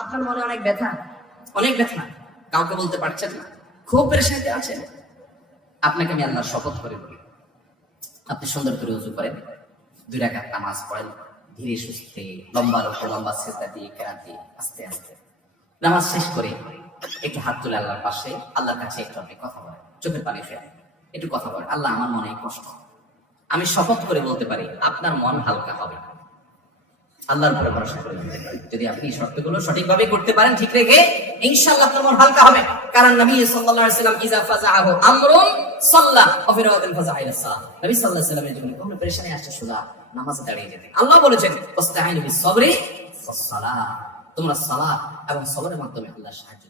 আপনার মনে অনেক ব্যথা, কাউকে বলতে পারছেন না, খুব পেরেশানিতে আছেন। আপনাকে আমি আল্লাহর শপথ করে বলি, আপনি সুন্দর করে ওযু করেন, 2 রাকাত নামাজ পড়েন, ধীরে সুস্থে লম্বা রুকু লম্বা সিজদা দিয়ে কেরাত দিয়ে আস্তে আস্তে নামাজ শেষ করে একটু হাত তুলে আল্লাহর পাশে, আল্লাহর কাছে একটু আপনি কথা বলেন, চোখের পানি ফেলেন, একটু কথা বলেন, আল্লাহ আমার মনে কষ্ট, আমি শপথ করে বলতে পারি আপনার মন হালকা হবে। আল্লাহর উপরে ভরসা করে বলতে পারি, যদি আপনি শর্তগুলো সঠিকভাবে করতে পারেন, ঠিক রেখে, ইনশাআল্লাহ আপনার মন হালকা হবে। কারণ নবী সাল্লাল্লাহু আলাইহি ওয়াসাল্লাম ইজা ফাজাআহু আমরুন সাল্লা ওয়া ফি রাওয়াতিন ফাজাআ ইলা সালাহ, নবী সাল্লাল্লাহু আলাইহি ওয়াসাল্লামের জীবনে কোনো পেরেশানি আসছে সোজা নামাজে দাঁড়িয়ে যেতেন। আল্লাহ বলেছেন ওয়াস্তাঈনু বিস সাবরি ওয়াস সালাহ, তোমরা সালাত এবং সবরের মাধ্যমে আল্লাহর সাহায্য